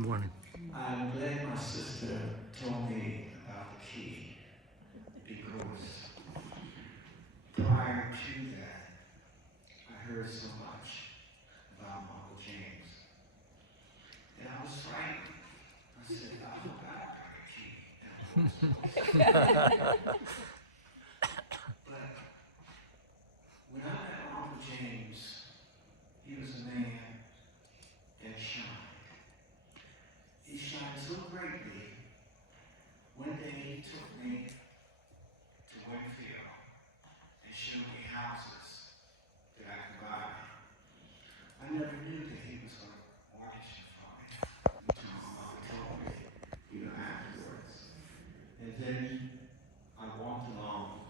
Morning. I'm glad my sister told me about the key because prior to that, I heard so much about Uncle James. And I was frightened. I said, I forgot about the key. But when I met Uncle James, he was a man that shined. He shined so greatly. One day he took me to Winfield and showed me houses that I could buy. I never knew that he was going to audition for me until my mother told me, afterwards. And then I walked along.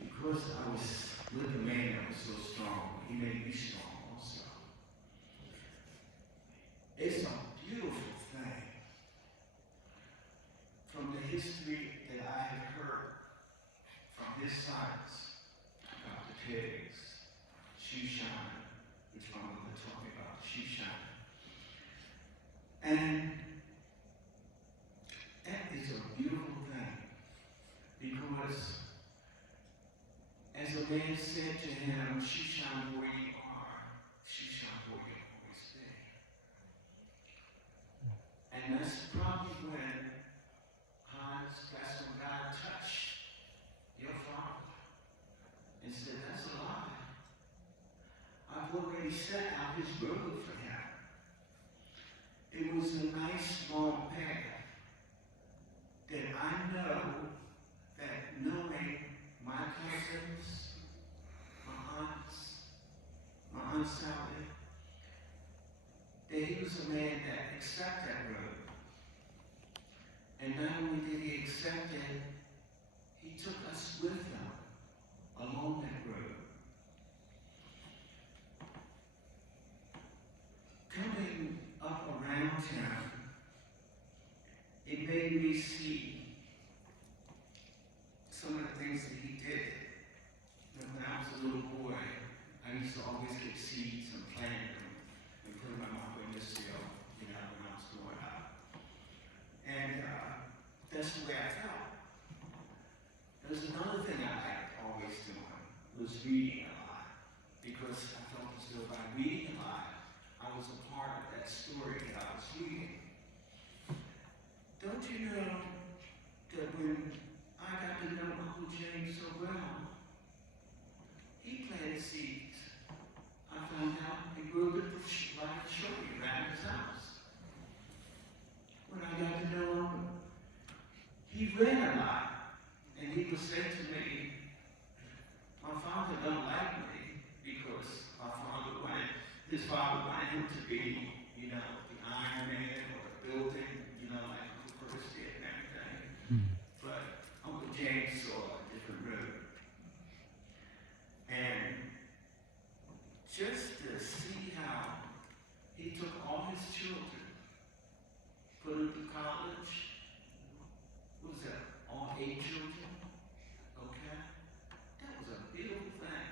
Because I was with a man that was so strong, he made me strong also. It's a beautiful thing. From the history that I have heard from his sons, about the pigs, shoeshine, which my mother told me about, shoeshine. And that is a beautiful thing, because as a man said to him, shoeshine where you are, shoeshine where you always be. And that's probably when that's when God touched your father and said, that's a lie. I've already set out his road for him. It was a nice long path that I know that knowing my cousins, my Aunt Sally, that he was a man that accepted that road. And not only did he accept it, he took us with him along that road. Coming up around him, it made me see some of the things that he did. When I was a little boy, I used to always get seeds and plant them and put them on my windowsill, when I was growing up. And that's the way I felt. There was another thing I liked always doing, was reading a lot. Because I felt as though by reading a lot, I was a part of that story that I was reading. Don't you know that when I got to know Uncle James so well, he planted seeds. I found out he grew up like a shrubbery around his house. When I got to know him, he read a lot. And he would say to me, my father don't like me because his father wanted him to be, the Iron Man or the building, like Uncle Curtis did and everything. But Uncle James saw a different road. And just to see how he took all his children, put them through college, what was that, all 8 children? Okay? That was a beautiful thing.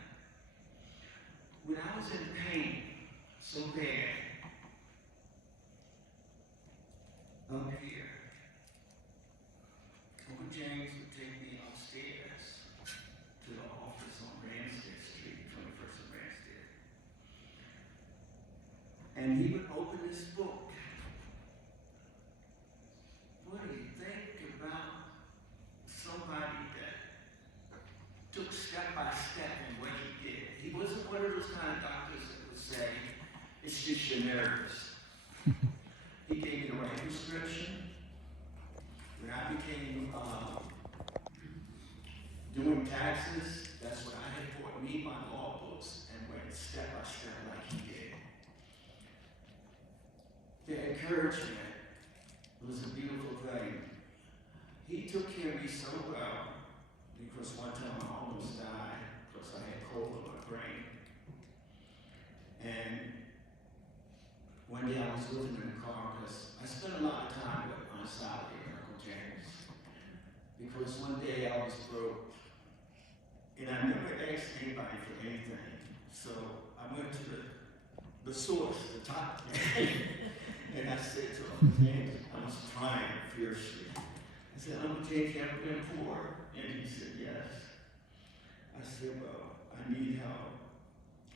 When I was in pain so bad, up here, Uncle James would take me upstairs to the office on Ramsted Street, 21st and Ramsted. And he would open this book. What do you think about somebody that took step by step in what he did? He wasn't one of those kind of doctors that would say, it's just your nerves. He gave me the right prescription. When I became doing taxes, that's what I had bought me my law books and went step by step like he did. The encouragement was a beautiful thing. He took care of me so well because one time I almost died because I had cold in my brain. And one day I was with him in the car because I spent a lot of time with Aunt Sally and Uncle James. Because one day I was broke and I never asked anybody for anything. So I went to the source, the top. And I said to him, James, I was crying fiercely. I said, Uncle James, you ever been poor? And he said, yes. I said, well, I need help.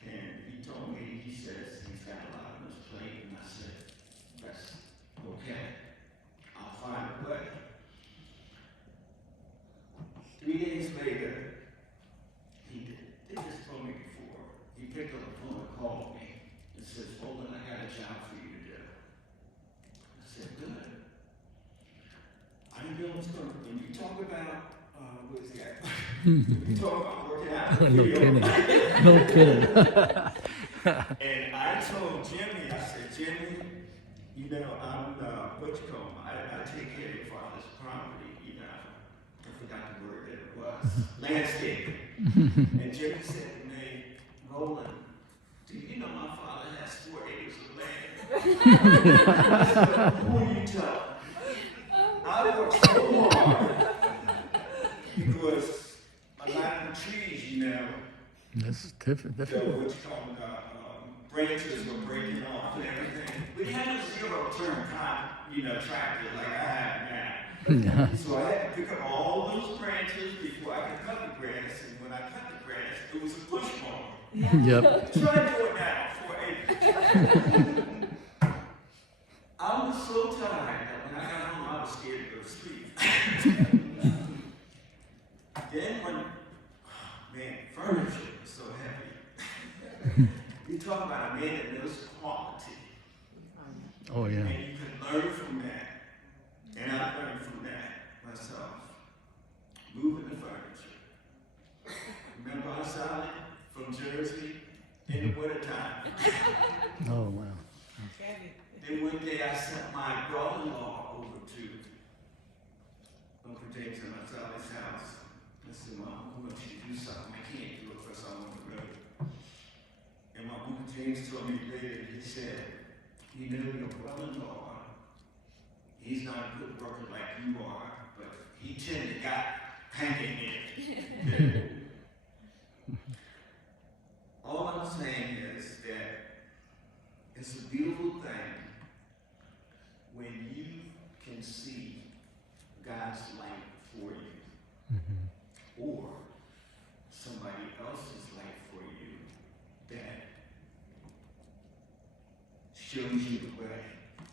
And he told me, he says, he's got a lot on his plate. And I said, that's okay. I'll find a way. 3 days later, they just told me before, he picked up the phone and called me and says, Roland, I got a job for you to do. I said, good. I didn't know what's going on. When you talk about, what is that? When you talk about working out. No kidding. No kidding. And I told Jimmy, I said, Jimmy, you know, I'm, what you call him? I take care of your father's property, you know. I forgot the word that it was. Landscaping. And Jimmy said to me, Roland, do you know my father has 4 acres of land? I said, who are you telling? I worked so hard because a lot of the trees, you know, That's different. what you call them, branches were breaking off and everything. We had a zero-turn tractor like I have now. So I had to pick up all those branches before I could cut the grass, and when I cut the grass, it was a push mower. Yep. Try doing that for 4 acres. I was so tired that when I got home, I was scared to go to sleep. Then when, man, furniture was so heavy. You talk about a man that knows quality. Oh, yeah. And you can learn from that. And I learned from that myself. Moving the furniture. Remember I saw it from Jersey in the wintertime. Oh, wow. Then one day I sent my brother-in-law over to Uncle James and Marcel's house. I said, Mom, I want you to do something. I can't do it because I'm on the road. And my Uncle James told me later, he said, you know, your brother-in-law, he's not a good worker like you are, but he tended to got hanging in. All I'm saying is that it's a beautiful thing when you can see God's light for you, or somebody else's light for you that shows you the way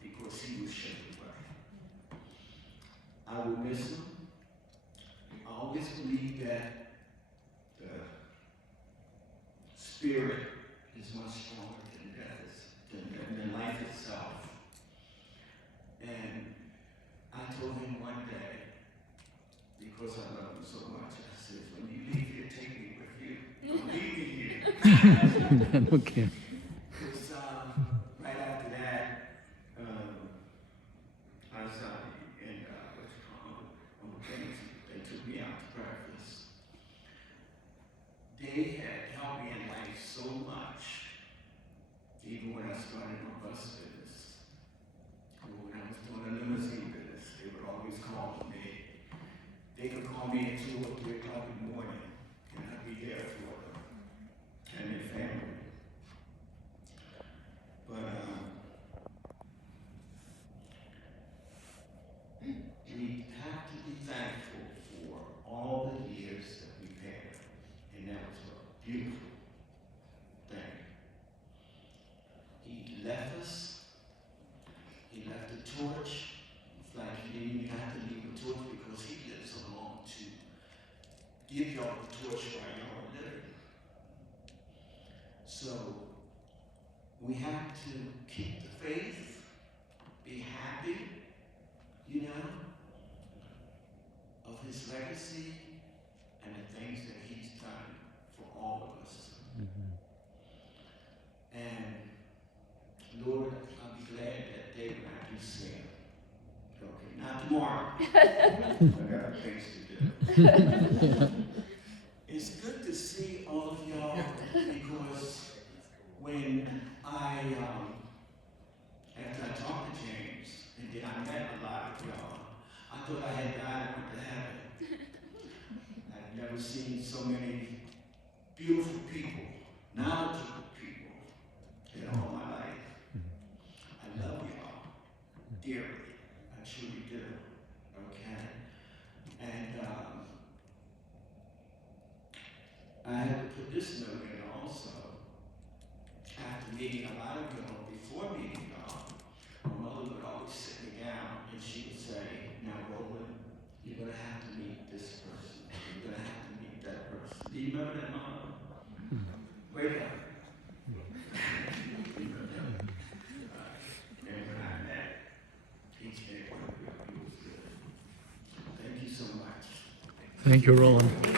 because he will show the way. I will miss him. I always believe that the spirit is much stronger than death, than life itself. And I told him one day, because I love him so much, I said, when you leave here, take me with you. Don't leave me here. Okay. Because right after that, I was in, what you call it, Uncle James, they took me out to breakfast. They had helped me in life so much, even when I started my bus business, or when I was doing a limousine business, they would always call me. They could call me at 2 or 3 o'clock in the morning, and I'd be there for them and their family. But we have to be thankful for all the years that we've had, and that was a beautiful thing. He left us. He left a torch. It's like he didn't even have to leave a torch because he lived so long to give y'all the torch while y'all were living. So we have to keep the faith, be happy, you know, of his legacy and the things that he's done for all of us. And Lord, I'll be glad that day when I do see him. Okay, not tomorrow. I got things to do. It's good to see all of y'all because when after I talked to James, and then I met a lot of y'all, I thought I had died and went to heaven. I've never seen so many beautiful people, knowledgeable people in all my life. I love y'all. dearly. I truly do. Okay? And I had to put this note in also. After meeting a lot of y'all, before meeting y'all, my mother would always sit me down and she would say, now Roland, you're going to have to meet this person. You're going to have to meet that person. Do you remember that, Mom? Wake up. And when I met each day, it was good. Thank you so much. Thank you, Roland.